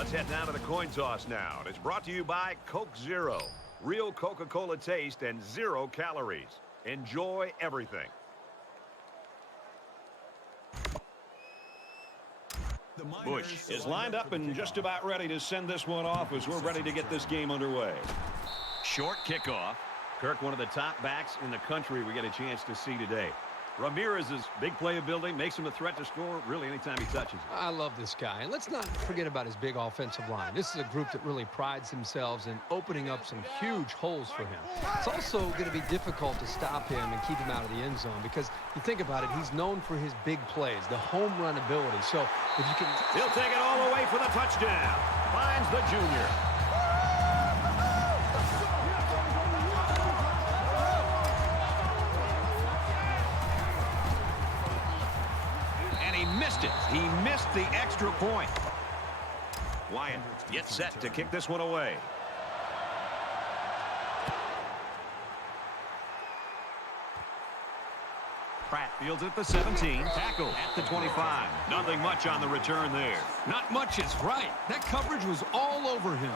Let's head down to the coin toss now. And it's brought to you by Coke Zero. Real Coca-Cola taste and 0 calories. Enjoy everything. Bush is lined up and just about ready to send this one off as we're ready to get this game underway. Short kickoff. Kirk, one of the top backs in the country we get a chance to see today. Ramirez's big playability makes him a threat to score really anytime he touches it. I love this guy. And let's not forget about his big offensive line. This is a group that really prides themselves in opening up some huge holes for him. It's also going to be difficult to stop him and keep him out of the end zone because you think about it, he's known for his big plays, the home run ability. So if you can... He'll take it all the way for the touchdown. Finds the junior. Missed it. He missed the extra point. Wyatt gets set to kick this one away. Pratt fields it at the 17. Tackle at the 25. Nothing much on the return there. Not much is right. That coverage was all over him.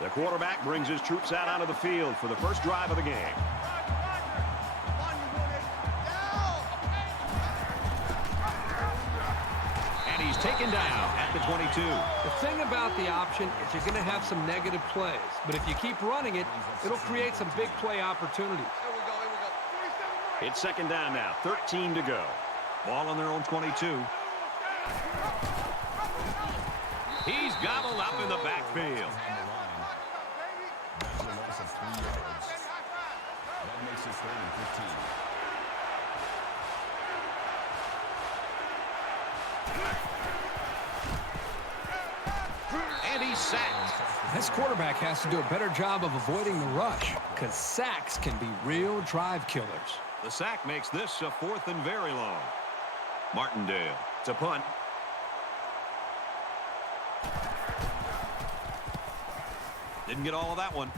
The quarterback brings his troops out onto the field for the first drive of the game. He's taken down at the 22. The thing about the option is you're going to have some negative plays. But if you keep running it, it'll create some big play opportunities. Here we go. It's second down now. 13 to go. Ball on their own 22. He's gobbled up in the backfield. That's a loss of 3 yards. That makes it 3rd and 15. And he's sacked. This quarterback has to do a better job of avoiding the rush because sacks can be real drive killers. The sack makes this a 4th and very long. Martindale to punt. Didn't get all of that one.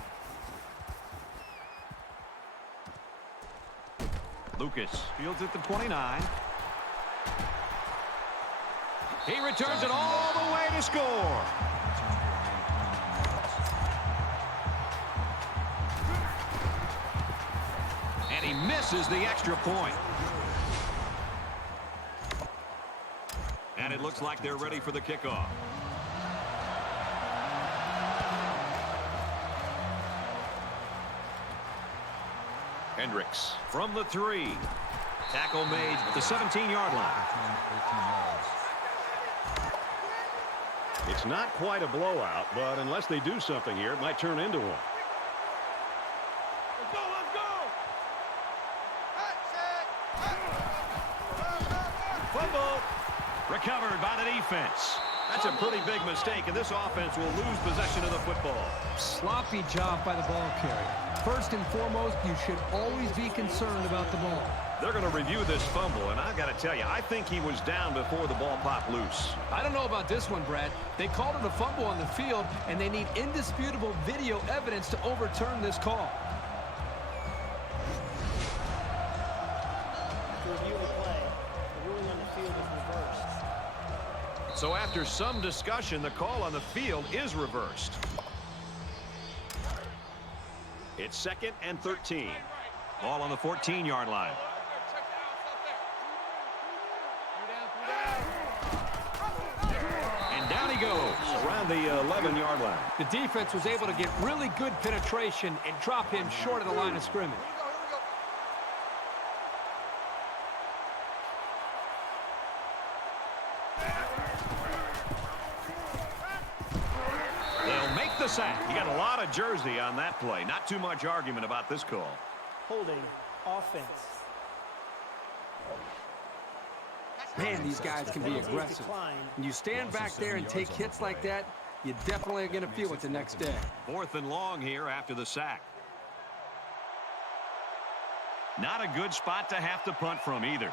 Lucas fields at the 29. He returns it all the way to score. And he misses the extra point. And it looks like they're ready for the kickoff. Hendricks from the 3. Tackle made at the 17-yard line. It's not quite a blowout, but unless they do something here, it might turn into one. Let's go! Fumble. Recovered by the defense. That's a pretty big mistake, and this offense will lose possession of the football. Sloppy job by the ball carrier. First and foremost, you should always be concerned about the ball. They're going to review this fumble, and I've got to tell you, I think he was down before the ball popped loose. I don't know about this one, Brad. They called it a fumble on the field, and they need indisputable video evidence to overturn this call. To review the play, the ruling on the field is reversed. So after some discussion, the call on the field is reversed. It's 2nd and 13. Ball on the 14-yard line. And down he goes around the 11-yard line. The defense was able to get really good penetration and drop him short of the line of scrimmage. They'll make the sack. He got a lot of jersey on that play. Not too much argument about this call. Holding offense. Man, these guys can be aggressive. When you stand back there and take hits like that, you definitely are going to feel it the next day. 4th and long here after the sack. Not a good spot to have to punt from either.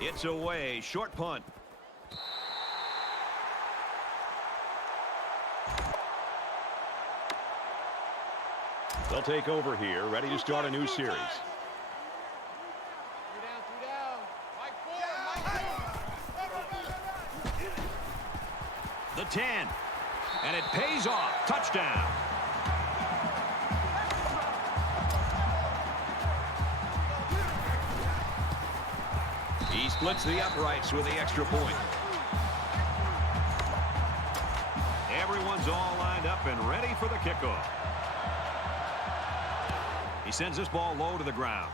It's away. Short punt. They'll take over here, ready to start a new series. Three down. Mike 4. 10. And it pays off. Touchdown. He splits the uprights with the extra point. Everyone's all lined up and ready for the kickoff. He sends this ball low to the ground.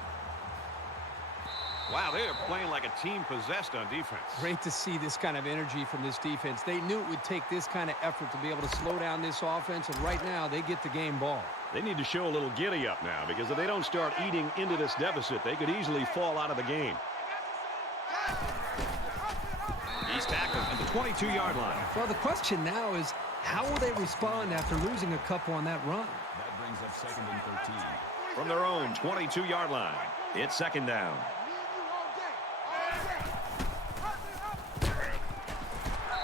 Wow, they are playing like a team possessed on defense. Great to see this kind of energy from this defense. They knew it would take this kind of effort to be able to slow down this offense, and right now they get the game ball. They need to show a little giddy up now, because if they don't start eating into this deficit, they could easily fall out of the game. He's tackled at the 22-yard line. Well, the question now is, how will they respond after losing a couple on that run? That brings up 2nd and 13. From their own 22-yard line, it's 2nd down.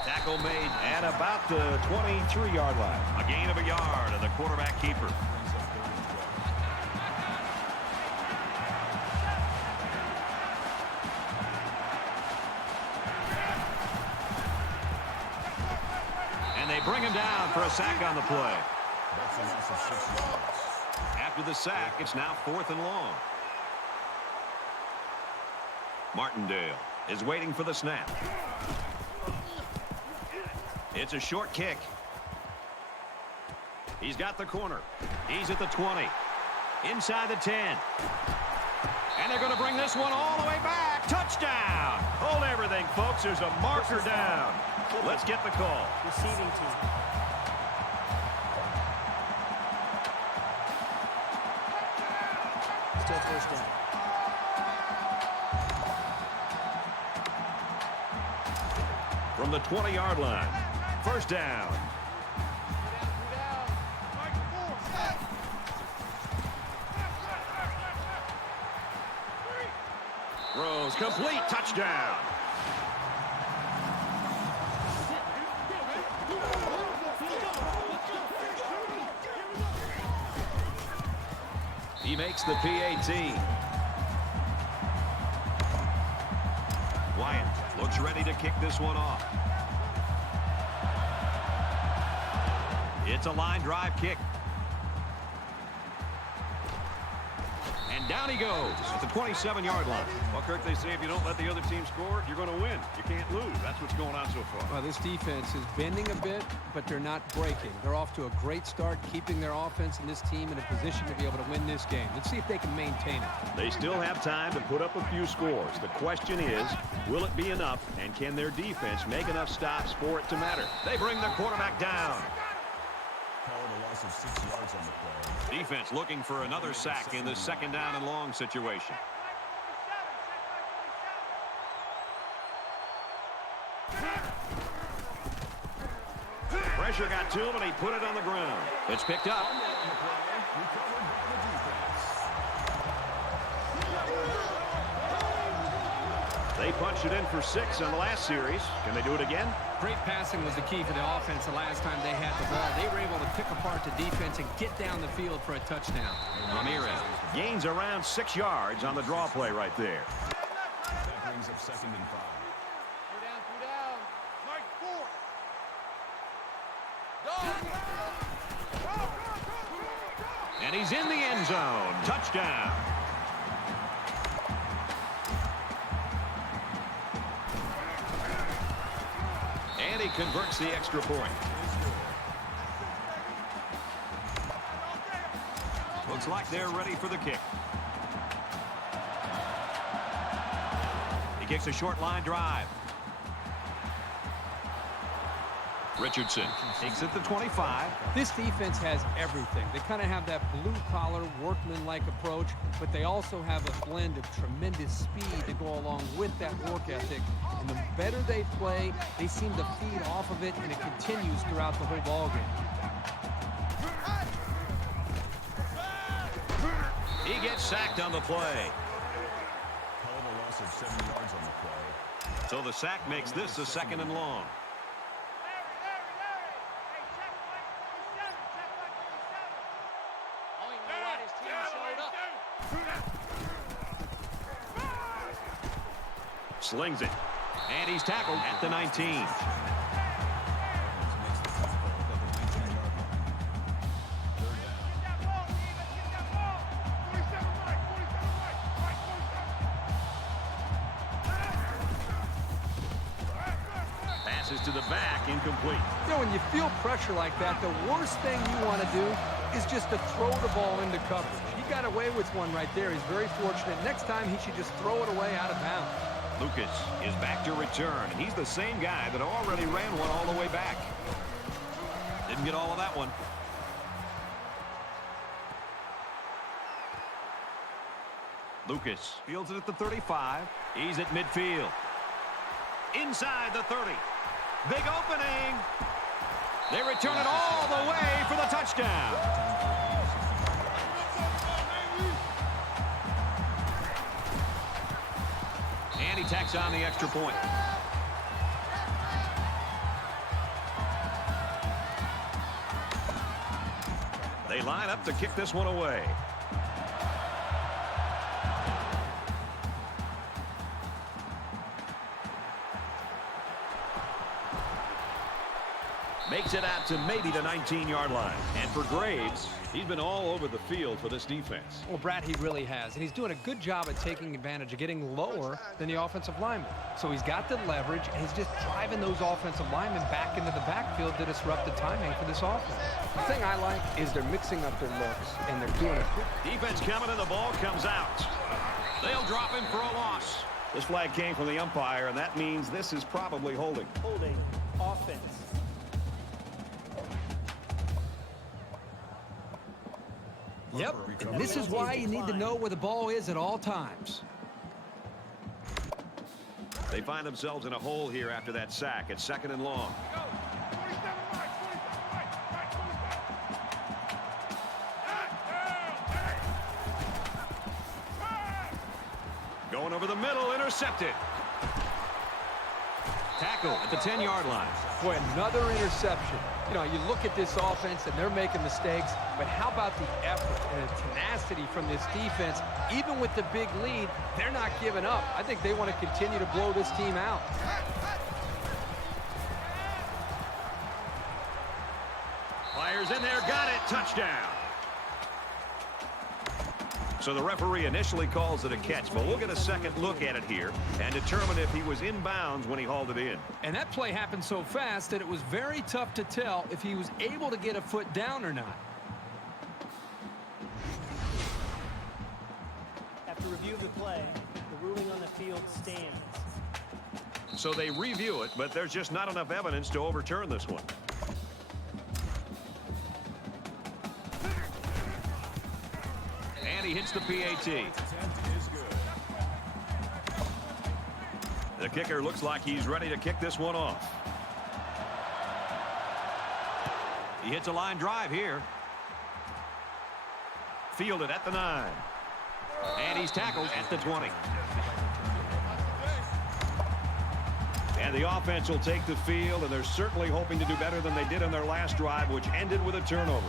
Tackle made At about the 23-yard line. a gain of a yard, and the quarterback keeper. Brings up 3rd and 12. And they bring him down for a sack on the play. That's a loss of 6 yards. After the sack, it's now 4th and long. Martindale is waiting for the snap. It's a short kick. He's got the corner. He's at the 20. Inside the 10. And they're going to bring this one all the way back. Touchdown! Hold everything, folks. There's a marker down. Let's get the call. Receiving team. Still first down. From the 20-yard line, 1st down. Throws complete. Touchdown. He makes the PAT. Wyatt looks ready to kick this one off. It's a line drive kick. And down he goes at the 27-yard line. Well, Kirk, they say if you don't let the other team score, you're going to win. You can't lose. That's what's going on so far. Well, this defense is bending a bit, but they're not breaking. They're off to a great start, keeping their offense and this team in a position to be able to win this game. Let's see if they can maintain it. They still have time to put up a few scores. The question is, will it be enough, and can their defense make enough stops for it to matter? They bring the quarterback down. Called a loss of 6 yards on the play. Defense looking for another sack in this 2nd down and long situation. Pressure got to him, and he put it on the ground. It's picked up. Recovered by the defense. They punched it in for 6 on the last series. Can they do it again? Great passing was the key for the offense the last time they had the ball. They were able to pick apart the defense and get down the field for a touchdown. Ramirez. Gains around 6 yards on the draw play right there. That brings up 2nd and 5. Two down. Mike, 4. And he's in the end zone. Touchdown. And he converts the extra point. Looks like they're ready for the kick. He kicks a short line drive. Richardson takes it to 25. This defense has everything. They kind of have that blue-collar, workman-like approach, but they also have a blend of tremendous speed to go along with that work ethic. And the better they play, they seem to feed off of it, and it continues throughout the whole ballgame. He gets sacked on the play. Called a loss of 7 yards on the play. So the sack makes this a 2nd and long. Slings it. And he's tackled at the 19. passes to the back, incomplete. You know, when you feel pressure like that, the worst thing you want to do is just to throw the ball into coverage. He got away with one right there. He's very fortunate. Next time, he should just throw it away out of bounds. Lucas is back to return. He's the same guy that already ran one all the way back. Didn't get all of that one. Lucas fields it at the 35. He's at midfield. Inside the 30. Big opening. They return it all the way for the touchdown. And he tacks on the extra point. They line up to kick this one away. Makes it out to maybe the 19-yard line. And for Graves, he's been all over the field for this defense. Well, Brad, he really has. And he's doing a good job at taking advantage of getting lower than the offensive lineman. So he's got the leverage, and he's just driving those offensive linemen back into the backfield to disrupt the timing for this offense. The thing I like is they're mixing up their looks, and they're doing it. Defense coming, and the ball comes out. They'll drop him for a loss. This flag came from the umpire, and that means this is probably holding. Holding offense. Yep, and this is why you need to know where the ball is at all times. They find themselves in a hole here after that sack. It's 2nd and long. Going over the middle, intercepted. Tackle at the 10-yard line. Boy, another interception. You know, you look at this offense and they're making mistakes, but how about the effort and the tenacity from this defense? Even with the big lead, they're not giving up. I think they want to continue to blow this team out. Fires in there, got it, touchdown. So the referee initially calls it a catch, but we'll get a second look at it here and determine if he was inbounds when he hauled it in. And that play happened so fast that it was very tough to tell if he was able to get a foot down or not. After review of the play, the ruling on the field stands. So they review it, but there's just not enough evidence to overturn this one. And he hits the PAT. The kicker looks like he's ready to kick this one off. He hits a line drive here. Fielded at the 9. And he's tackled at the 20. And the offense will take the field, and they're certainly hoping to do better than they did on their last drive, which ended with a turnover.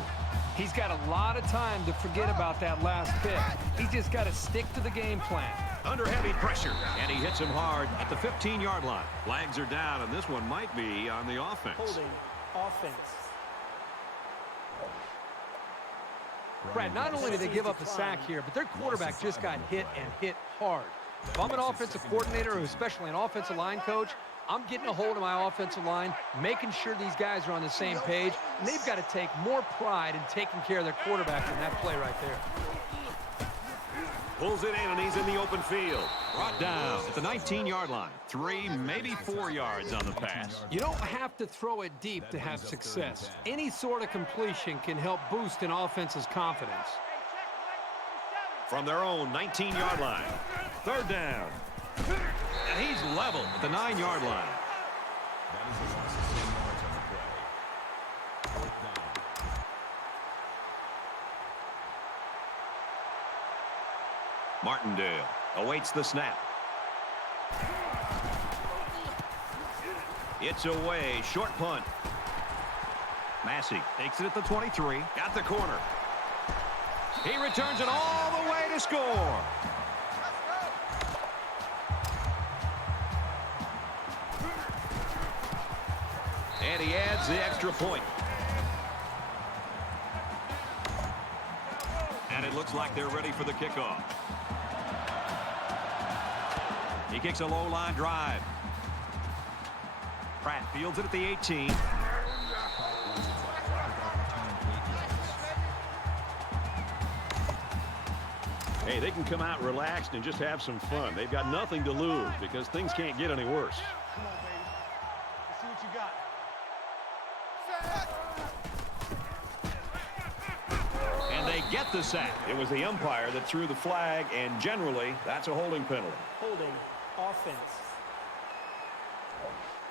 He's got a lot of time to forget about that last pick. He's just got to stick to the game plan. Under heavy pressure, and he hits him hard at the 15-yard line. Flags are down, and this one might be on the offense. Holding offense. Brad, not only did they give up a sack here, but their quarterback just got hit and hit hard. If I'm an offensive coordinator, or especially an offensive line coach, I'm getting a hold of my offensive line, making sure these guys are on the same page, and they've got to take more pride in taking care of their quarterback than that play right there. Pulls it in, and he's in the open field. Brought down at the 19-yard line. 3, maybe 4 yards on the pass. You don't have to throw it deep to have success. Any sort of completion can help boost an offense's confidence. From their own 19-yard line. 3rd down. And he's level at the 9-yard line. That is a loss of 10 yards on the play. 4th down. Martindale awaits the snap. It's away. Short punt. Massey takes it at the 23. Got the corner. He returns it all the way to score. And he adds the extra point. And it looks like they're ready for the kickoff. He kicks a low line drive. Pratt fields it at the 18. Hey, they can come out relaxed and just have some fun. They've got nothing to lose because things can't get any worse. Come on, baby. Let's see what you got. And they get the sack. It was the umpire that threw the flag, and generally, that's a holding penalty. Holding. Offense.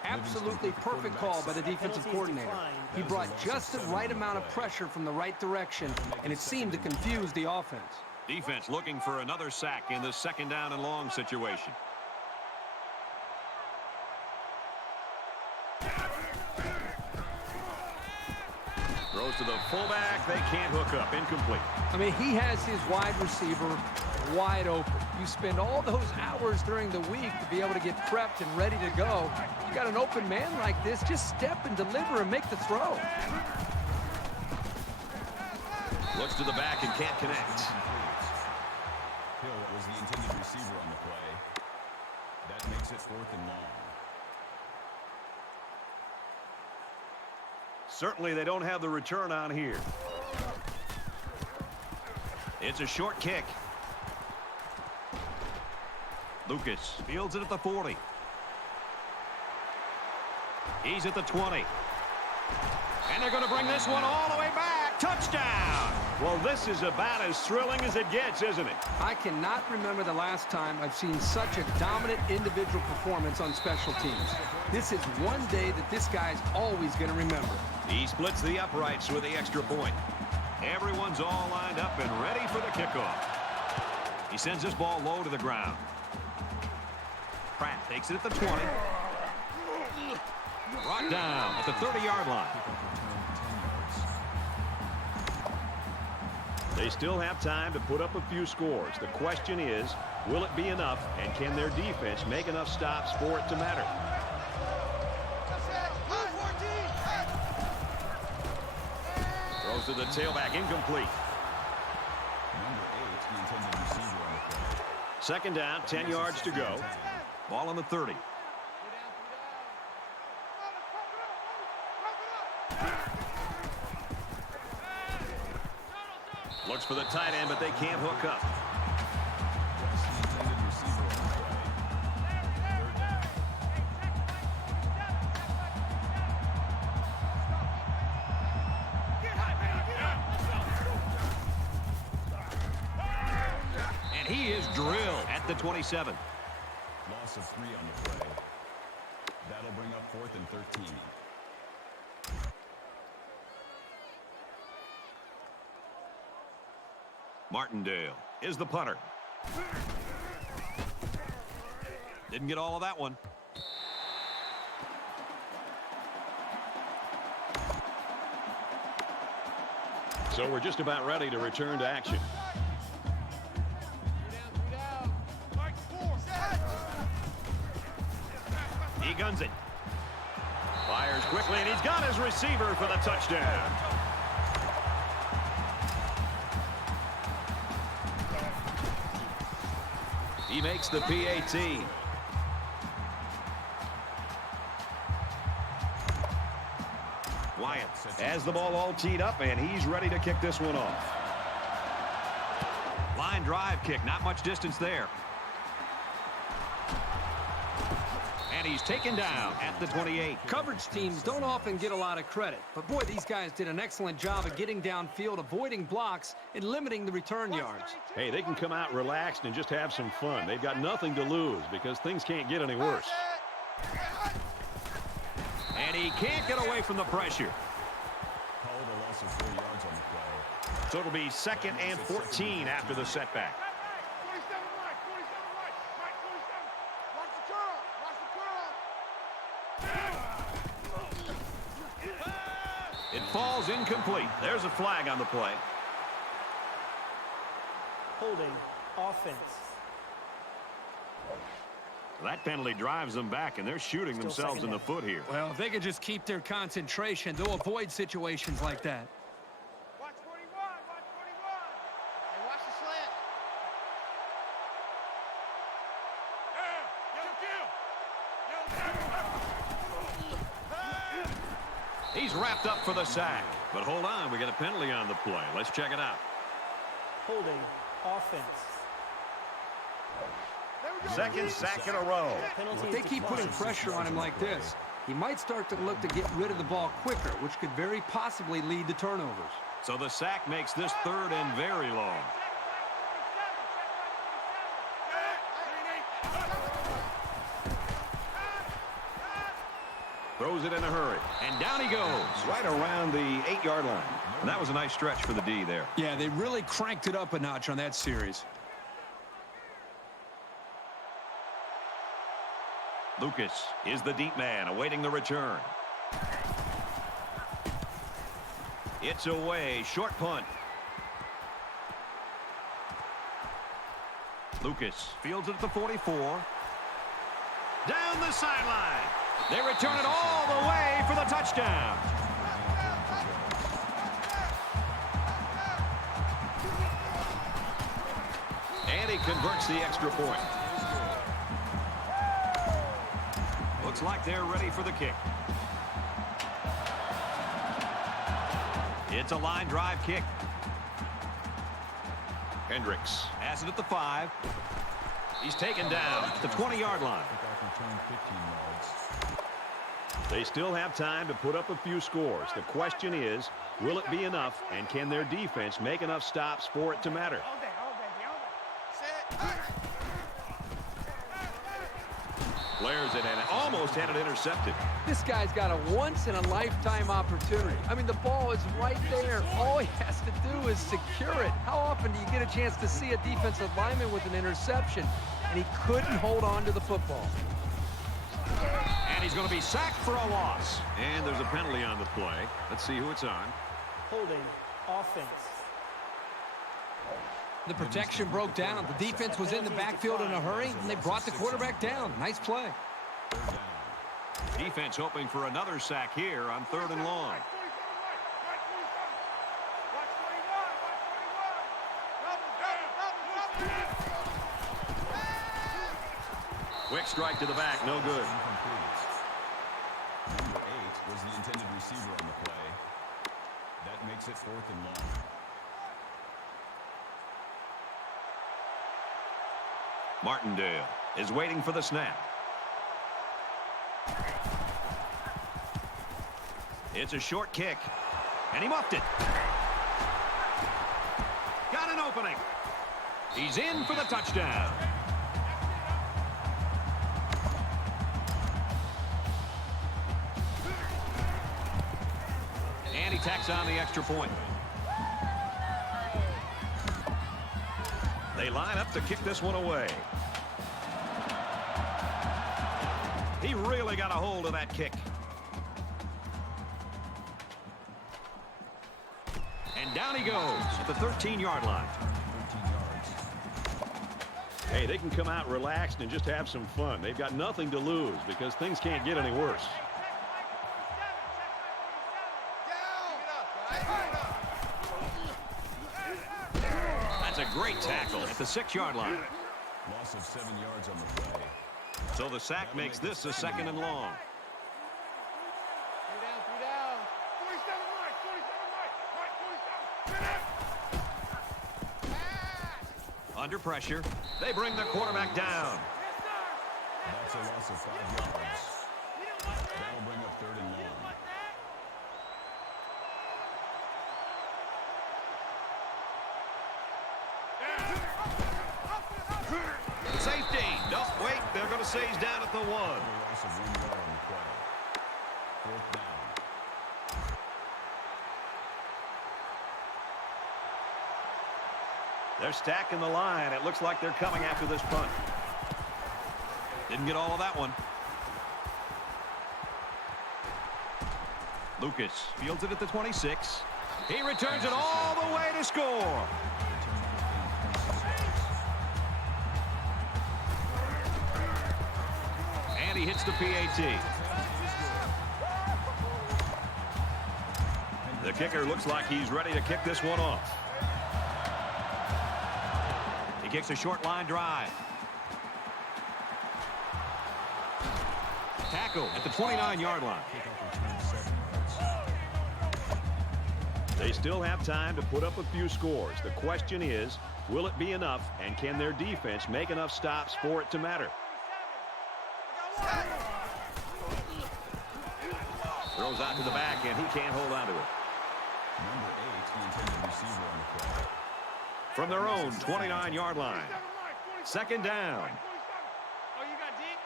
Absolutely perfect call by the defensive coordinator. He brought just the right amount of pressure from the right direction, and it seemed to confuse the offense. Defense looking for another sack in this second down and long situation. Throws to the fullback. They can't hook up. Incomplete. I mean, he has his wide receiver wide open. You spend all those hours during the week to be able to get prepped and ready to go. You got an open man like this, just step and deliver and make the throw. Looks to the back and can't connect. Hill was the intended receiver on the play. That makes it 4th and long. Certainly, they don't have the return on here. It's a short kick. Lucas fields it at the 40. He's at the 20. And they're going to bring this one all the way back. Touchdown! Well, this is about as thrilling as it gets, isn't it? I cannot remember the last time I've seen such a dominant individual performance on special teams. This is one day that this guy's always going to remember. He splits the uprights with the extra point. Everyone's all lined up and ready for the kickoff. He sends this ball low to the ground. Pratt takes it at the 20. Brought down at the 30-yard line. They still have time to put up a few scores. The question is, will it be enough, and can their defense make enough stops for it to matter? Throws to the tailback, incomplete. Number 8, the intended receiver on the play. Second down, 10 yards to go. Ball on the 30. Looks for the tight end, but they can't hook up. That's the intended receiver on the play. 3rd down. And he is drilled at the 27. Loss of 3 on the play. That'll bring up 4th and 13. Martindale is the punter. Didn't get all of that one. So we're just about ready to return to action. He guns it. Fires quickly, and he's got his receiver for the touchdown. He makes the PAT. Wyatt has the ball all teed up, and he's ready to kick this one off. Line drive kick, not much distance there. And he's taken down at the 28. Coverage teams don't often get a lot of credit, but boy, these guys did an excellent job of getting downfield, avoiding blocks, and limiting the return yards. Hey, they can come out relaxed and just have some fun. They've got nothing to lose because things can't get any worse. And he can't get away from the pressure. Called a loss of 4 yards on the play. So it'll be 2nd and 14 after the setback. 47 right, 47 right, right 47. Watch the curl, watch the curl. It falls incomplete. There's a flag on the play. Holding. Offense. That penalty drives them back, and they're shooting Still themselves in second the down. foot here. Well, if they could just keep their concentration, they'll avoid situations like that. Watch 41, watch 41. Hey, watch the slant. Yo, kill. Yo, He's wrapped up for the sack. But hold on, we got a penalty on the play. Let's check it out. Holding offense. Second sack in a row. Penalty If they is keep putting declined. pressure on him like this, he might start to look to get rid of the ball quicker, which could very possibly lead to turnovers. So the sack makes this 3rd and very long. Throws it in a hurry. And down he goes. Right around the 8-yard line. And that was a nice stretch for the D there. Yeah, they really cranked it up a notch on that series. Lucas is the deep man awaiting the return. It's away. Short punt. Lucas fields it at the 44. Down the sideline. They return it all the way for the touchdown. And he converts the extra point. Looks like they're ready for the kick. It's a line drive kick. Hendricks has it at the 5. He's taken down at the 20-yard line. They still have time to put up a few scores. The question is, will it be enough, and can their defense make enough stops for it to matter? Flares it and almost had it intercepted. This guy's got a once-in-a-lifetime opportunity. I mean, the ball is right there. All he has to do is secure it. How often do you get a chance to see a defensive lineman with an interception, and he couldn't hold on to the football? And he's going to be sacked for a loss. And there's a penalty on the play. Let's see who it's on. Holding offense. The protection broke down. The defense was in the backfield in a hurry, and they brought the quarterback down. Nice play. Defense hoping for another sack here on 3rd and long. Quick strike to the back, no good. Number 8 was the intended receiver on the play. That makes it 4th and long. Martindale is waiting for the snap. It's a short kick, and he muffed it. Got an opening. He's in for the touchdown. And he tacks on the extra point. They line up to kick this one away. He really got a hold of that kick. And down he goes at the 13-yard line. 13 yards. Hey, they can come out relaxed and just have some fun. They've got nothing to lose because things can't get any worse. That's a great tackle at the 6-yard line. Loss of 7 yards on the play. So the sack makes this a 2nd and long. 47 right, 47 right, right, 47. Under pressure, they bring the quarterback down. That's a loss of 5 yards. That'll bring up 3rd and long. Safety. Nope, wait, they're going to say he's down at the 1. A loss of 1 yard on the play. 4th down. They're stacking the line. It looks like they're coming after this punt. Didn't get all of that one. Lucas fields it at the 26. He returns it all the way to score. And he hits the PAT. The kicker looks like he's ready to kick this one off. He kicks a short line drive. Tackle at the 29-yard line. Pick up for 27 yards. They still have time to put up a few scores. The question is, will it be enough, and can their defense make enough stops for it to matter? Throws out to the back, and he can't hold on to it. Number 8, the intended receiver on the play. From their own 29-yard line. Second down. Oh, you got deep?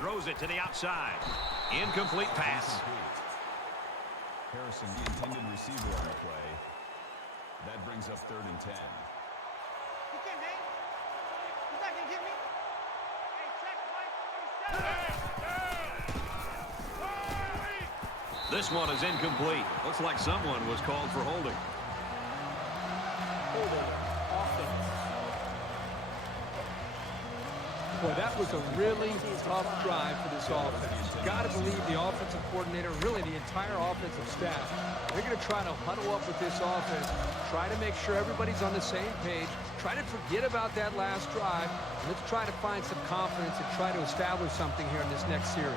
Throws it to the outside. Incomplete pass. Harrison, the intended receiver on the play. That brings up 3rd and 10. You can't hang. He's not going to get me. Hey, check Mike 47. This one is incomplete. Looks like someone was called for holding. Holding. Offense. Boy, that was a really tough drive for this offense. You've got to believe the offensive coordinator, really the entire offensive staff, they're going to try to huddle up with this offense, try to make sure everybody's on the same page, try to forget about that last drive, and let's try to find some confidence and try to establish something here in this next series.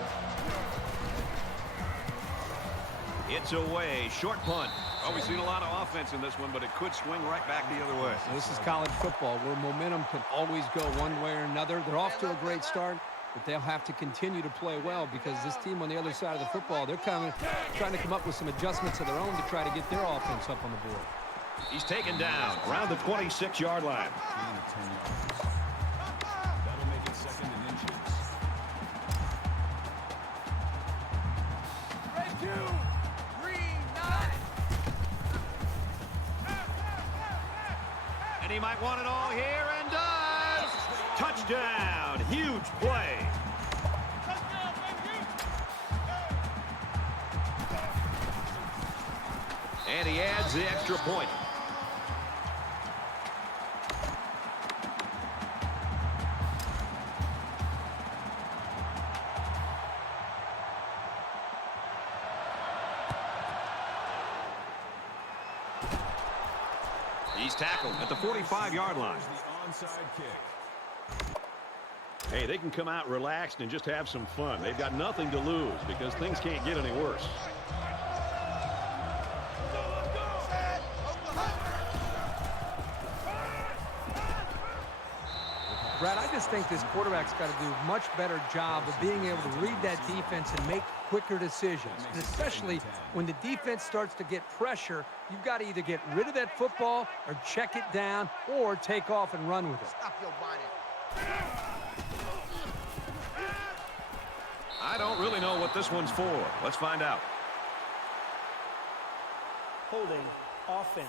It's away. Short punt. Oh, we've seen a lot of offense in this one, but it could swing right back the other way. This is college football where momentum can always go one way or another. They're off to a great start, but they'll have to continue to play well because this team on the other side of the football, they're trying to come up with some adjustments of their own to try to get their offense up on the board. He's taken down around the 26-yard line. Gain of 10 yards. That'll make it 2nd and inches. Red 2, green 9. And he might want it all here and does. Touchdown. Huge play. Touchdown, baby. And he adds the extra point. He's tackled at the 45-yard line. The onside kick. Hey, they can come out relaxed and just have some fun. They've got nothing to lose because things can't get any worse. Brad, I just think this quarterback's got to do a much better job of being able to read that defense and make quicker decisions. And especially when the defense starts to get pressure, you've got to either get rid of that football or check it down or take off and run with it. Stop your whining. I don't really know what this one's for. Let's find out. Holding. Offense.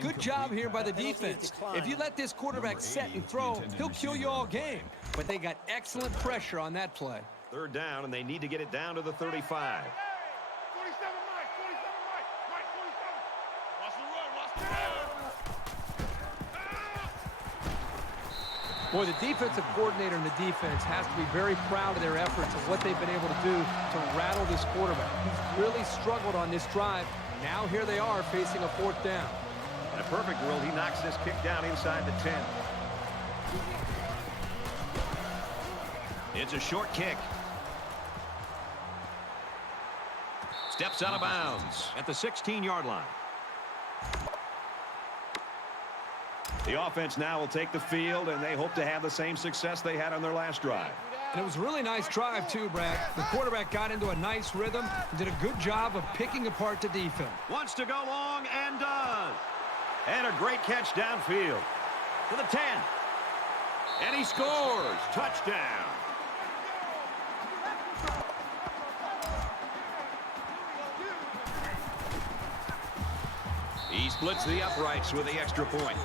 Good job here by the defense. If you let this quarterback set and throw, he'll kill you all game. But they got excellent pressure on that play. 3rd down, and they need to get it down to the 35. 47 Mike, 47 Mike, Mike 47. Watch the run, watch the run. Boy, the defensive coordinator and the defense has to be very proud of their efforts of what they've been able to do to rattle this quarterback. He's really struggled on this drive. Now here they are facing a 4th down. In a perfect world, he knocks this kick down inside the 10. It's a short kick. Steps out of bounds at the 16-yard line. The offense now will take the field, and they hope to have the same success they had on their last drive. And it was a really nice drive, too, Brad. The quarterback got into a nice rhythm and did a good job of picking apart the defense. Wants to go long and does. And a great catch downfield to the 10. And he scores. Touchdown. He splits the uprights with the extra point.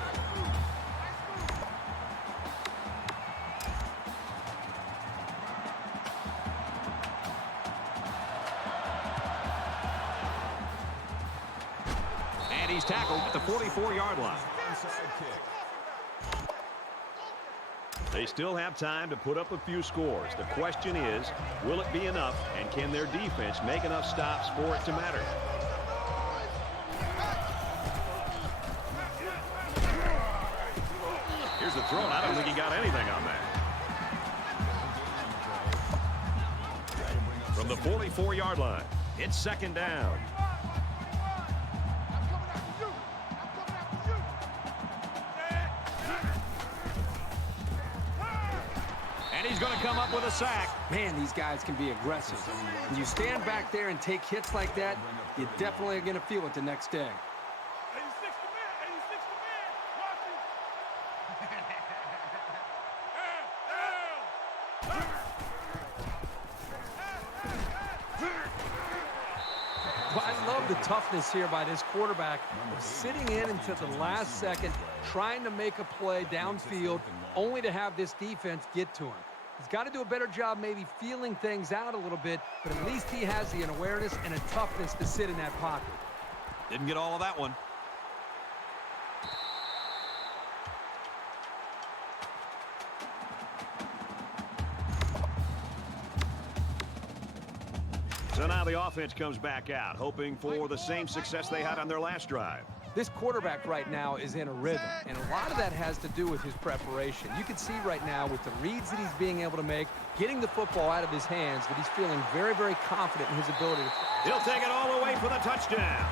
And he's tackled at the 44-yard line. Onside kick. They still have time to put up a few scores. The question is, will it be enough, and can their defense make enough stops for it to matter? Here's the throw, and I don't think he got anything on that. from the 44-yard line. It's second down. And he's going to come up with a sack. Man, these guys can be aggressive. When you stand back there and take hits like that, you definitely are going to feel it the next day. 86 to man, 86 to man. Well, I love the toughness here by this quarterback, sitting in until the last second, trying to make a play downfield, only to have this defense get to him. He's got to do a better job maybe feeling things out a little bit, but at least he has the awareness and a toughness to sit in that pocket. Didn't get all of that one. So now the offense comes back out, hoping for the same success they had on their last drive. This quarterback right now is in a rhythm, and a lot of that has to do with his preparation. You can see right now with the reads that he's being able to make, getting the football out of his hands, that he's feeling very, very confident in his ability to... He'll take it all the way for the touchdown.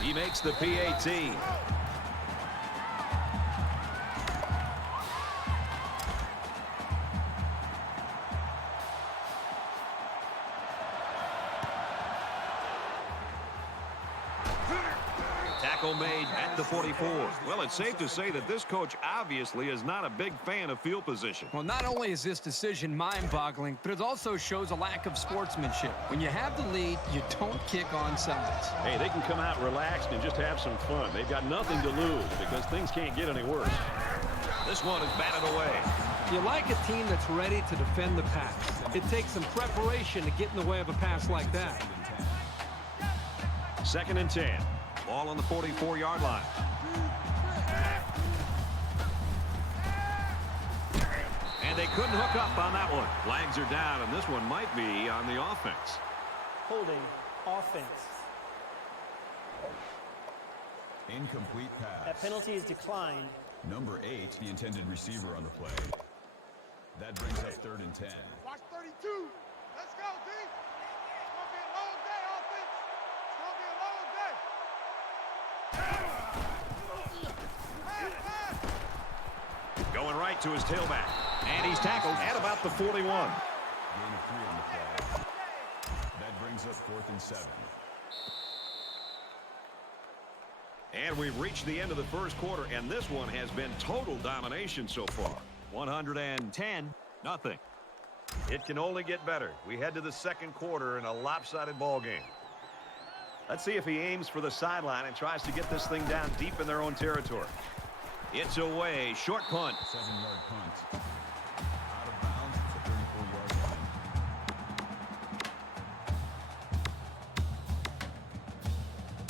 He makes the PAT. Tackle made at the 44. Well, it's safe to say that this coach obviously is not a big fan of field position. Well, not only is this decision mind-boggling, but it also shows a lack of sportsmanship. When you have the lead, you don't kick on sides. Hey, they can come out relaxed and just have some fun. They've got nothing to lose because things can't get any worse. This one is batted away. You like a team that's ready to defend the pass. It takes some preparation to get in the way of a pass like that. 2nd and 10. Ball on the 44-yard line. And they couldn't hook up on that one. Flags are down, and this one might be on the offense. Holding offense. Incomplete pass. That penalty is declined. Number 8, the intended receiver on the play. That brings up 3rd and 10. Watch 32. Let's go, D. It's going to be a long day, offense. It's going to be a long day. Going right to his tailback. And he's tackled at about the 41. Gain of 3 on the play. That brings up 4th and 7. And we've reached the end of the first quarter, and this one has been total domination so far. 110-0. It can only get better. We head to the second quarter in a lopsided ball game. Let's see if he aims for the sideline and tries to get this thing down deep in their own territory. It's away. Short punt. 7-yard punt. Out of bounds at the 34-yard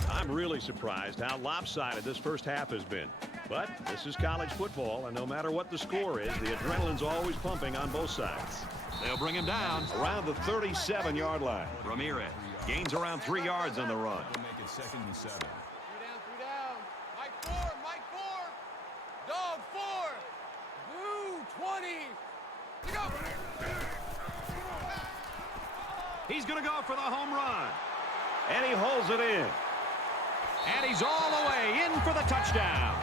line. I'm really surprised how lopsided this first half has been. But this is college football, and no matter what the score is, the adrenaline's always pumping on both sides. They'll bring him down around the 37-yard line. Ramirez gains around 3 yards on the run. They'll make it 2nd and 7. 3 down. Mike 4, Mike 4. Dog 4. Blue 20. You go. He's going to go for the home run. And he holds it in. And he's all the way in for the touchdown.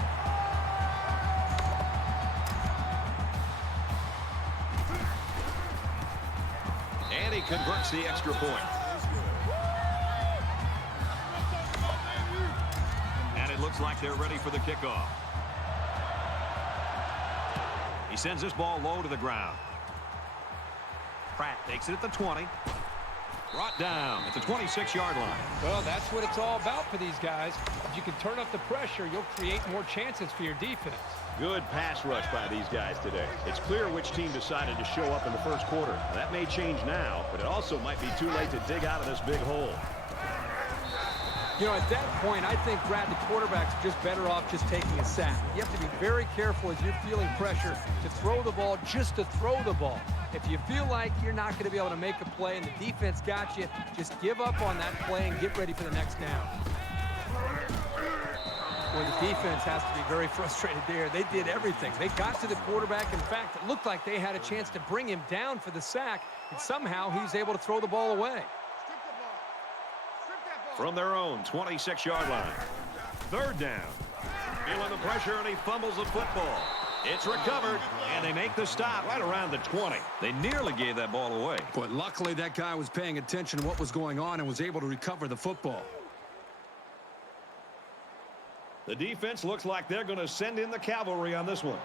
And he converts the extra point. And it looks like they're ready for the kickoff. He sends this ball low to the ground. Pratt takes it at the 20. Brought down at the 26-yard line. Well, that's what it's all about for these guys. If you can turn up the pressure, you'll create more chances for your defense. Good pass rush by these guys today. It's clear which team decided to show up in the first quarter. That may change now, but it also might be too late to dig out of this big hole. You know, at that point, I think, Brad, the quarterback's just better off just taking a sack. You have to be very careful as you're feeling pressure to throw the ball just to throw the ball. If you feel like you're not going to be able to make a play and the defense got you, just give up on that play and get ready for the next down. Boy, the defense has to be very frustrated there. They did everything. They got to the quarterback. In fact, it looked like they had a chance to bring him down for the sack, and somehow he was able to throw the ball away. From their own 26-yard line. Third down. Feeling the pressure, and he fumbles the football. It's recovered, and they make the stop right around the 20. They nearly gave that ball away. But luckily, that guy was paying attention to what was going on and was able to recover the football. The defense looks like they're going to send in the cavalry on this one.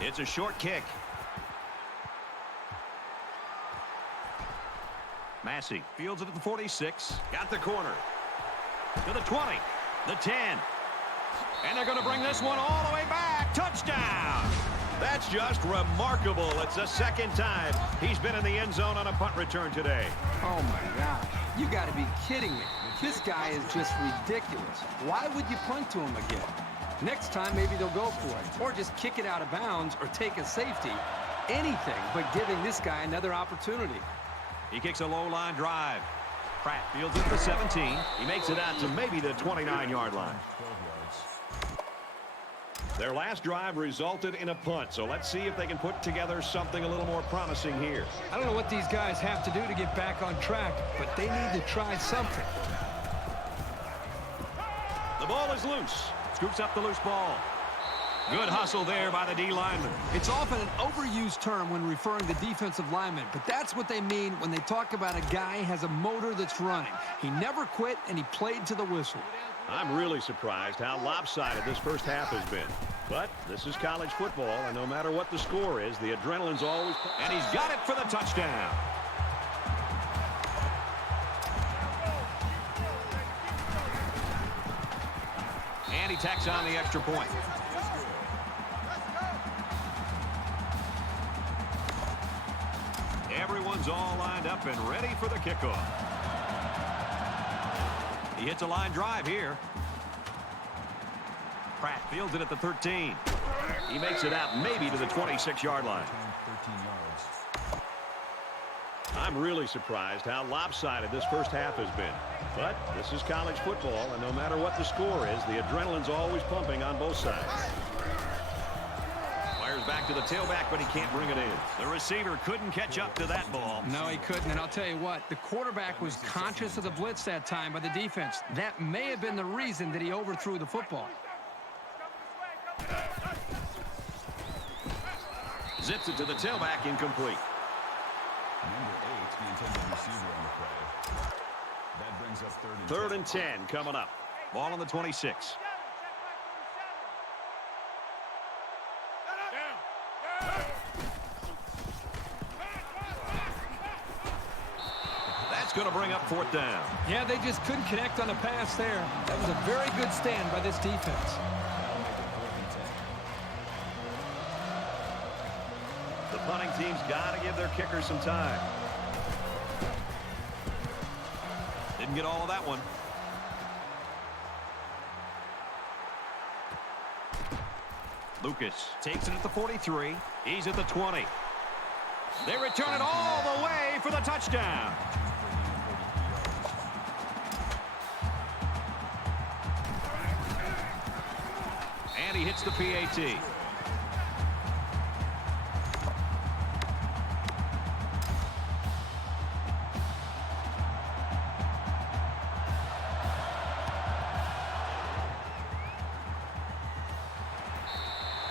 It's a short kick. Massey fields it at the 46. Got the corner. To the 20. The 10. And they're going to bring this one all the way back. Touchdown! That's just remarkable. It's the second time he's been in the end zone on a punt return today. Oh, my God. You got to be kidding me. This guy is just ridiculous. Why would you punt to him again? Next time, maybe they'll go for it. Or just kick it out of bounds or take a safety. Anything but giving this guy another opportunity. He kicks a low-line drive. Pratt fields it for 17. He makes it out to maybe the 29-yard line. Their last drive resulted in a punt, so let's see if they can put together something a little more promising here. I don't know what these guys have to do to get back on track, but they need to try something. The ball is loose. Scoops up the loose ball. Good hustle there by the D lineman. It's often an overused term when referring to defensive linemen, but that's what they mean when they talk about a guy has a motor that's running. He never quit, and he played to the whistle. I'm really surprised how lopsided this first half has been. But this is college football, and no matter what the score is, the adrenaline's always... And he's got it for the touchdown. And he tacks on the extra point. Everyone's all lined up and ready for the kickoff. He hits a line drive here. Pratt fields it at the 13. He makes it out maybe to the 26-yard line. 13 yards. I'm really surprised how lopsided this first half has been. But this is college football, and no matter what the score is, the adrenaline's always pumping on both sides. Fires back to the tailback, but he can't bring it in. The receiver couldn't catch up to that ball. No, he couldn't, and I'll tell you what, the quarterback was conscious of the blitz that time by the defense. That may have been the reason that he overthrew the football. Zips it to the tailback, incomplete. Number 8, the intended receiver on the play. That brings up Third and 10 coming up. Ball on the 26. That's going to bring up fourth down. Yeah, they just couldn't connect on a pass there. That was a very good stand by this defense. The punting team's got to give their kickers some time. Didn't get all of that one. Lucas takes it at the 43. He's at the 20. They return it all the way for the touchdown. And he hits the PAT.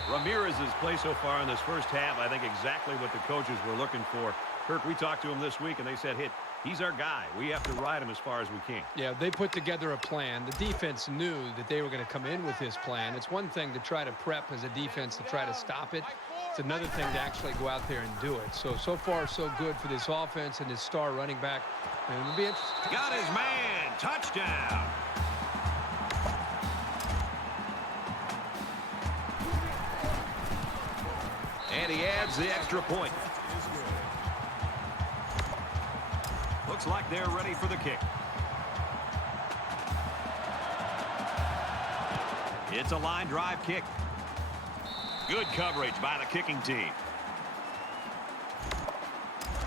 Ramirez's play so far in this first half, I think exactly what the coaches were looking for. Kirk, we talked to him this week, and they said, hey, he's our guy. We have to ride him as far as we can. Yeah, they put together a plan. The defense knew that they were going to come in with this plan. It's one thing to try to prep as a defense to try to stop it. It's another thing to actually go out there and do it. So far, so good for this offense and this star running back. And it'll be interesting. Got his man. Touchdown. And he adds the extra point. Looks like they're ready for the kick. It's a line drive kick. Good coverage by the kicking team.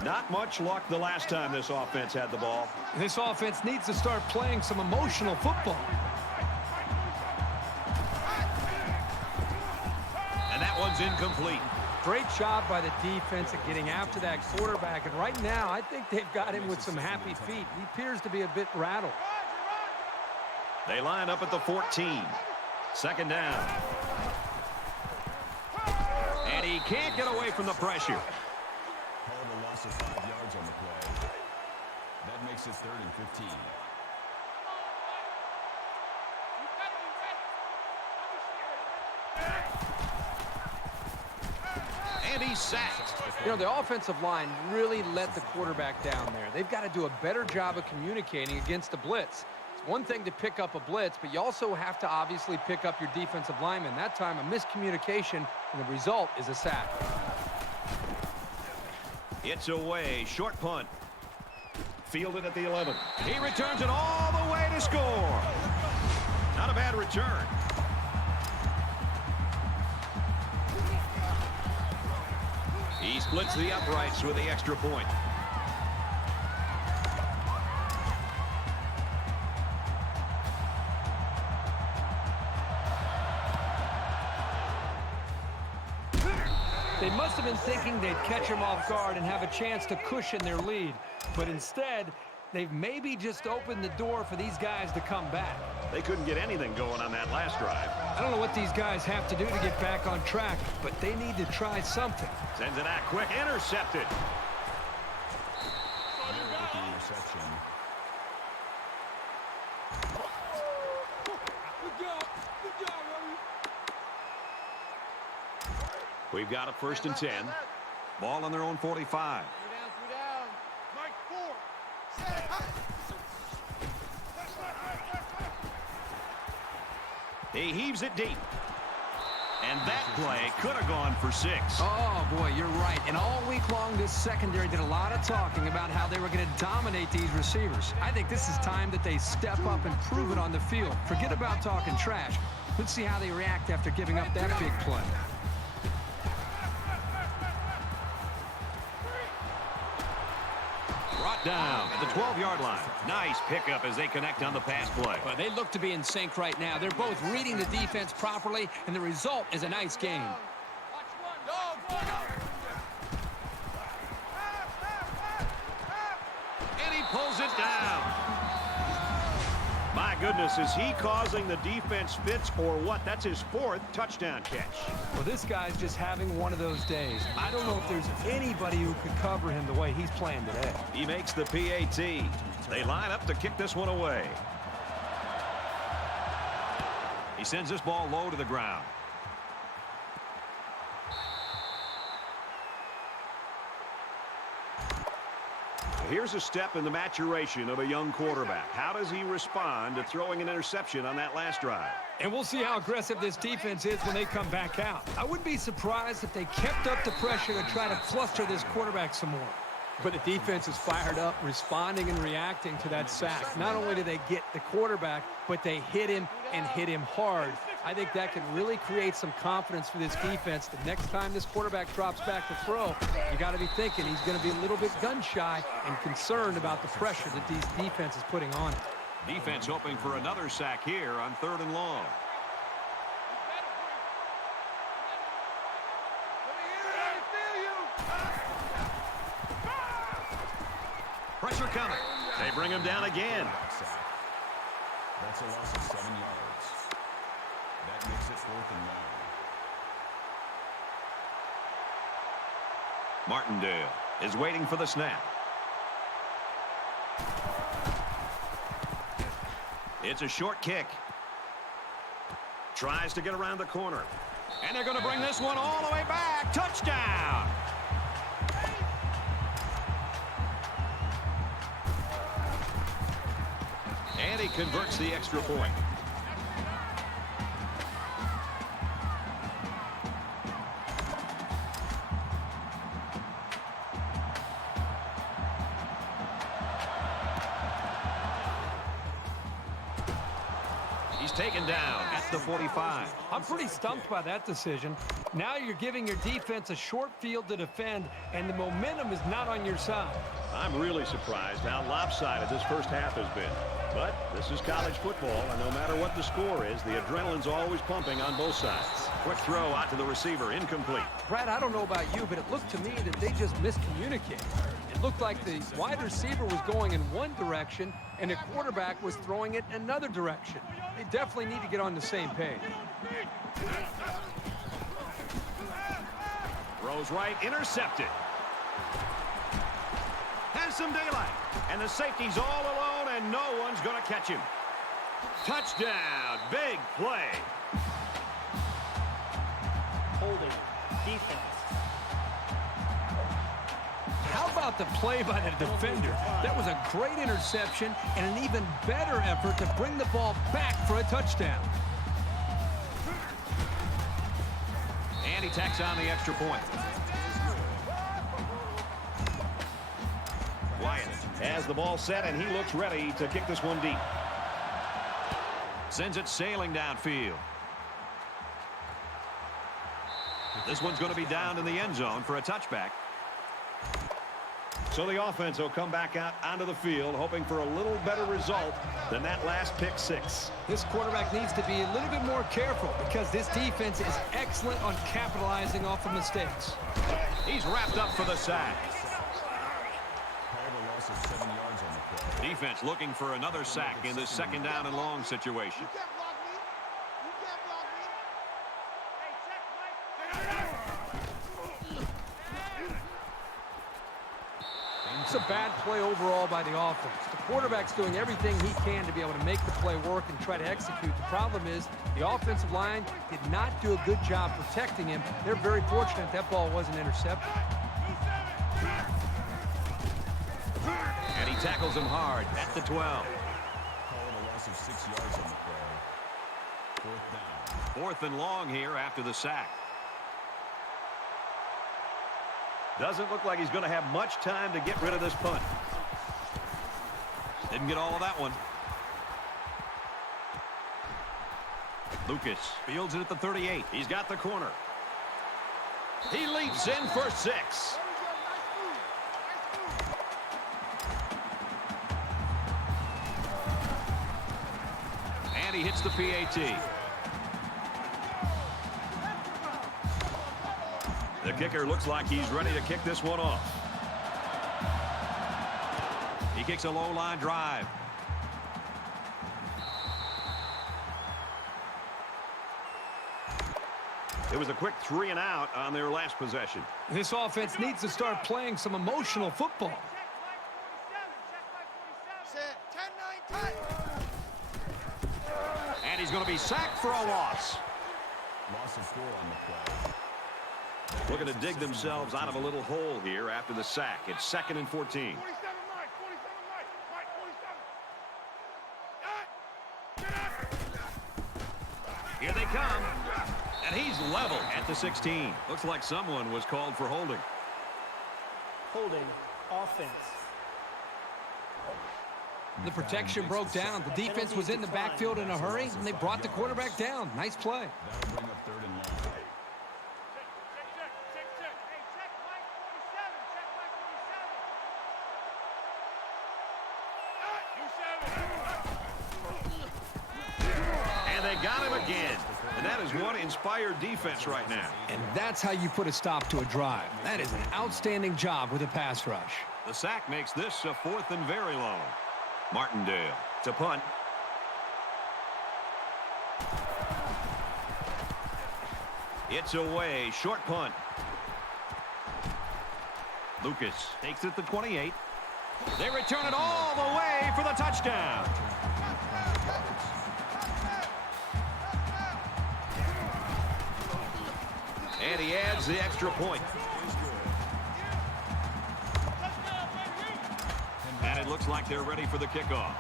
Not much luck the last time this offense had the ball. This offense needs to start playing some emotional football. And that one's incomplete. Great job by the defense at getting after that quarterback. And right now, I think they've got him with some happy feet. He appears to be a bit rattled. They line up at the 14. Second down. And he can't get away from the pressure. Called a loss of 5 yards on the play. That makes it 3rd and 15. And he's sacked. You know, the offensive line really let the quarterback down there. They've got to do a better job of communicating against the blitz. It's one thing to pick up a blitz, but you also have to obviously pick up your defensive lineman. That time, a miscommunication, and the result is a sack. It's away. Short punt. Fielded at the 11. He returns it all the way to score. Not a bad return. He splits the uprights with the extra point. They must have been thinking they'd catch him off guard and have a chance to cushion their lead. But instead, they've maybe just opened the door for these guys to come back. They couldn't get anything going on that last drive. I don't know what these guys have to do to get back on track, but they need to try something. Sends it out quick. Intercepted. With the interception. We've got a 1st and 10. Ball on their own 45. 3 down. Mike, 4. He heaves it deep. And that play could have gone for 6. Oh, boy, you're right. And all week long, this secondary did a lot of talking about how they were going to dominate these receivers. I think this is time that they step up and prove it on the field. Forget about talking trash. Let's see how they react after giving up that big play. Brought down at the 12-yard line. Nice pickup as they connect on the pass play. But they look to be in sync right now. They're both reading the defense properly, and the result is a nice game. Watch one. Dog. And he pulls it down. My goodness, is he causing the defense fits or what? That's his 4th touchdown catch. Well, this guy's just having one of those days. I don't know if there's anybody who could cover him the way he's playing today. He makes the PAT. They line up to kick this one away. He sends this ball low to the ground. Here's a step in the maturation of a young quarterback. How does he respond to throwing an interception on that last drive? And we'll see how aggressive this defense is when they come back out. I wouldn't be surprised if they kept up the pressure to try to fluster this quarterback some more. But the defense is fired up, responding and reacting to that sack. Not only do they get the quarterback, but they hit him and hit him hard. I think that can really create some confidence for this defense. The next time this quarterback drops back to throw, you got to be thinking he's going to be a little bit gun-shy and concerned about the pressure that these defenses putting on him. Defense hoping for another sack here on 3rd and long. Pressure coming. They bring him down again. That's a loss of 7 yards. That makes it 4th and long. Martindale is waiting for the snap. It's a short kick. Tries to get around the corner. And they're going to bring this one all the way back. Touchdown! And he converts the extra point. He's taken down at the 45. I'm pretty stumped by that decision. Now you're giving your defense a short field to defend, and the momentum is not on your side. I'm really surprised how lopsided this first half has been. But this is college football, and no matter what the score is, the adrenaline's always pumping on both sides. Quick throw out to the receiver, incomplete. Brad, I don't know about you, but it looked to me that they just miscommunicated. It looked like the wide receiver was going in one direction, and the quarterback was throwing it in another direction. They definitely need to get on the same page. Throws right, intercepted. Has some daylight. And the safety's all alone, and no one's going to catch him. Touchdown. Big play. Holding. Defense. How about the play by the defender? That was a great interception and an even better effort to bring the ball back for a touchdown. And he tacks on the extra point. Wyatt has the ball set, and he looks ready to kick this one deep. Sends it sailing downfield. This one's going to be down in the end zone for a touchback. So the offense will come back out onto the field, hoping for a little better result than that last pick six. This quarterback needs to be a little bit more careful because this defense is excellent on capitalizing off of mistakes. He's wrapped up for the sack. Called a loss of 7 yards on the play. Defense looking for another sack in this second down and long situation. You can't block me. You can't block me. Hey, check, Mike. It's a bad play overall by the offense. The quarterback's doing everything he can to be able to make the play work and try to execute. The problem is the offensive line did not do a good job protecting him. They're very fortunate that ball wasn't intercepted. And he tackles him hard at the 12. Called a loss of 6 yards on the play. 4th down. 4th and long here after the sack. Doesn't look like he's going to have much time to get rid of this punt. Didn't get all of that one. Lucas fields it at the 38. He's got the corner. He leaps in for 6. And he hits the PAT. The kicker looks like he's ready to kick this one off. He kicks a low line drive. It was a quick 3 and out on their last possession. This offense needs to start playing some emotional football. Set 10-9 tight. And he's going to be sacked for a loss. Loss of 4 on the play. Looking to dig themselves out of a little hole here after the sack. It's 2nd and 14. 47 Mike. 47 Mike. Mike 47. Here they come. And he's level at the 16. Looks like someone was called for holding. Holding. Offense. The protection broke down. The defense was in the backfield in a hurry, and they brought the quarterback down. Nice play. That'll bring up 3rd and long. And they got him again. And that is one inspired defense right now. And that's how you put a stop to a drive. That is an outstanding job with a pass rush. The sack makes this a 4th and very long. Martindale to punt. It's away. Short punt. Lucas takes it to 28. They return it all the way for the touchdown. And he adds the extra point. And it looks like they're ready for the kickoff.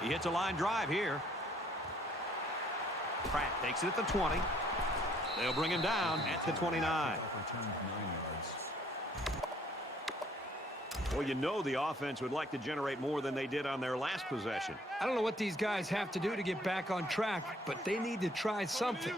He hits a line drive here. Pratt takes it at the 20. They'll bring him down at the 29. Returned 9 yards. Well, you know the offense would like to generate more than they did on their last possession. I don't know what these guys have to do to get back on track, but they need to try something.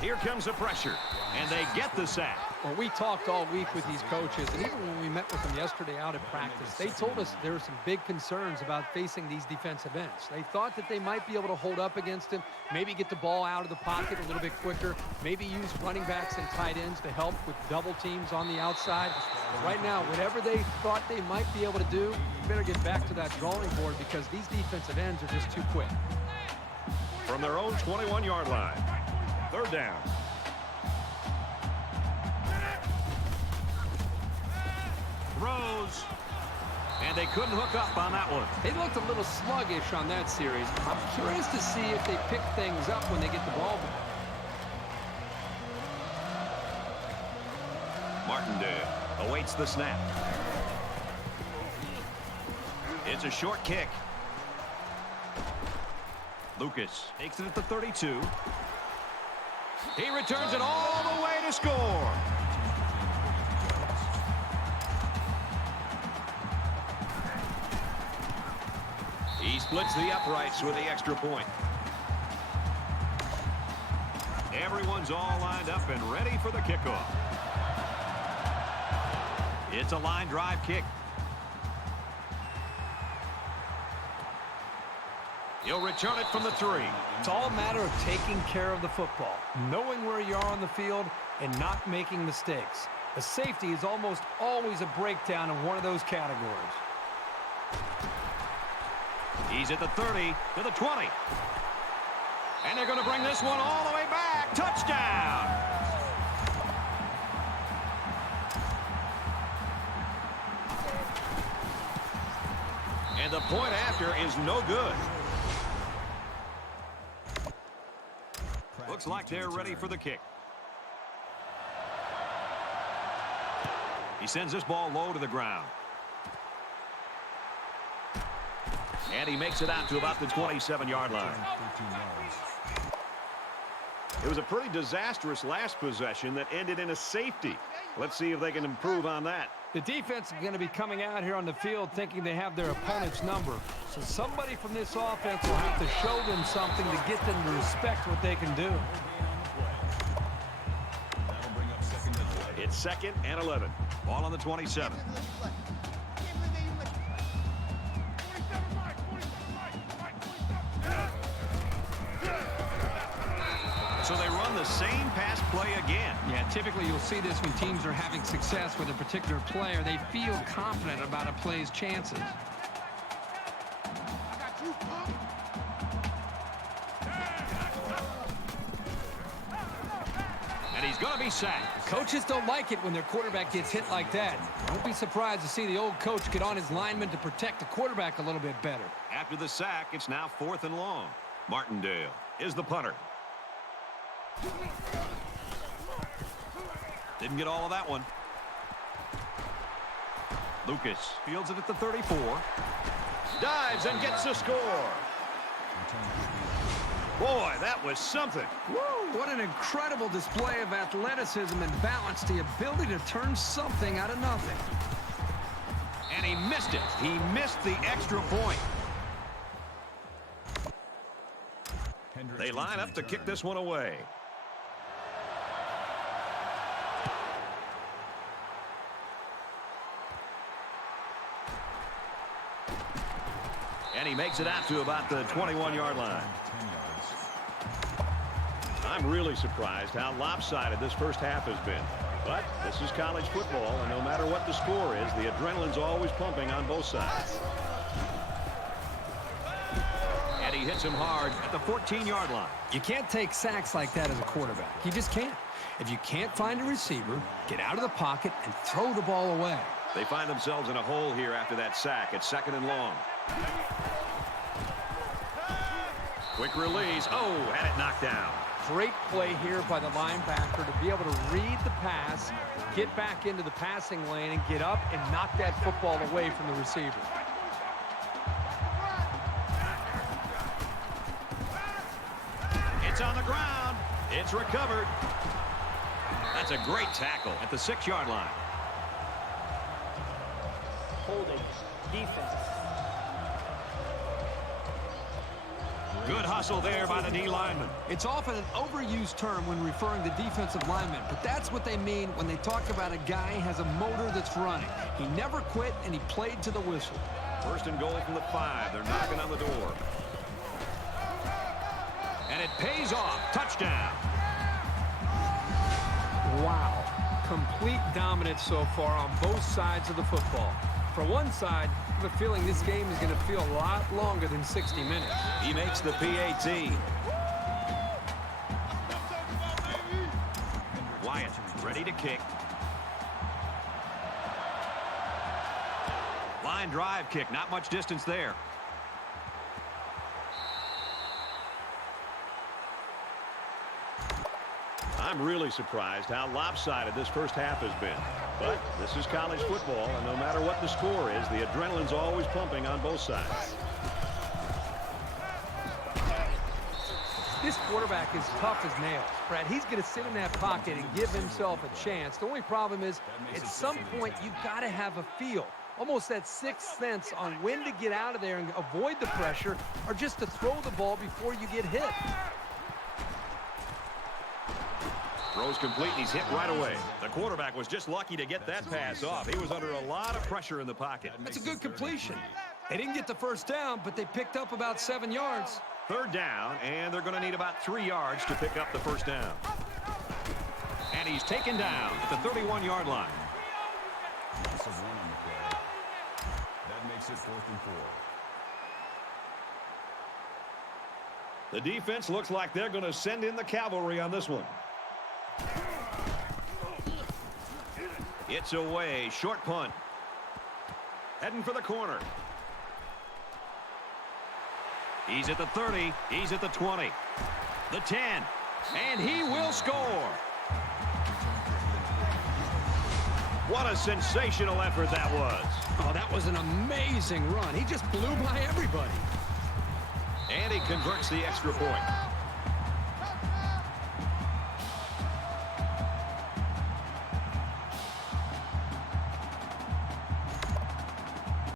Here comes the pressure, and they get the sack. Well, we talked all week with these coaches, and even when we met with them yesterday out at practice, they told us there were some big concerns about facing these defensive ends. They thought that they might be able to hold up against him, maybe get the ball out of the pocket a little bit quicker, maybe use running backs and tight ends to help with double teams on the outside. But right now, whatever they thought they might be able to do, you better get back to that drawing board because these defensive ends are just too quick. From their own 21-yard line, 3rd down. Throws, and they couldn't hook up on that one. They looked a little sluggish on that series. I'm curious to see if they pick things up when they get the ball back. Martindale awaits the snap. It's a short kick. Lucas takes it at the 32. He returns it all the way to score. He splits the uprights with the extra point. Everyone's all lined up and ready for the kickoff. It's a line drive kick. He'll return it from the 3. It's all a matter of taking care of the football, knowing where you are on the field, and not making mistakes. A safety is almost always a breakdown in one of those categories. He's at the 30 to the 20. And they're going to bring this one all the way back. Touchdown! And the point after is no good. Looks like they're ready for the kick. He sends this ball low to the ground. And he makes it out to about the 27-yard line. It was a pretty disastrous last possession that ended in a safety. Let's see if they can improve on that. The defense is going to be coming out here on the field thinking they have their opponent's number. So somebody from this offense will have to show them something to get them to respect what they can do. It's 2nd and 11. Ball on the 27. So they run the same pass play again. Yeah, typically you'll see this when teams are having success with a particular player. They feel confident about a play's chances. And he's going to be sacked. Coaches don't like it when their quarterback gets hit like that. Don't be surprised to see the old coach get on his lineman to protect the quarterback a little bit better. After the sack, it's now 4th and long. Martindale is the punter. Didn't get all of that one. Lucas fields it at the 34. Dives and gets the score. Boy, that was something. Woo, what an incredible display of athleticism and balance, the ability to turn something out of nothing. And he missed it. He missed the extra point. They line up to kick this one away. And he makes it out to about the 21-yard line. I'm really surprised how lopsided this first half has been. But this is college football, and no matter what the score is, the adrenaline's always pumping on both sides. And he hits him hard at the 14-yard line. You can't take sacks like that as a quarterback. You just can't. If you can't find a receiver, get out of the pocket and throw the ball away. They find themselves in a hole here after that sack at 2nd and long. Quick release. Oh, had it knocked down. Great play here by the linebacker to be able to read the pass, get back into the passing lane, and get up and knock that football away from the receiver. It's on the ground. It's recovered. That's a great tackle at the 6-yard line. Holding. Defense. Good hustle there by the D lineman. It's often an overused term when referring to defensive linemen, but that's what they mean when they talk about a guy who has a motor that's running. He never quit, and he played to the whistle. First and goal from the 5. They're knocking on the door. And it pays off. Touchdown. Wow. Complete dominance so far on both sides of the football. For one side, I have a feeling this game is going to feel a lot longer than 60 minutes. He makes the PAT. Wyatt ready to kick. Line drive kick. Not much distance there. I'm really surprised how lopsided this first half has been. But this is college football, and no matter what the score is, the adrenaline's always pumping on both sides. This quarterback is tough as nails, Brad. He's going to sit in that pocket and give himself a chance. The only problem is, at some point, you've got to have a feel, almost that sixth sense on when to get out of there and avoid the pressure, or just to throw the ball before you get hit. Throws complete, and he's hit right away. The quarterback was just lucky to get that pass off. He was under a lot of pressure in the pocket. That's a good completion. They didn't get the first down, but they picked up about 7 yards. Third down, and they're going to need about 3 yards to pick up the first down. And he's taken down at the 31-yard line. Loss of 1 on the play. That makes it 4th and 4. The defense looks like they're going to send in the cavalry on this one. It's away. Short punt. Heading for the corner. He's at the 30. He's at the 20. The 10. And he will score. What a sensational effort that was. Oh, that was an amazing run. He just blew by everybody. And he converts the extra point.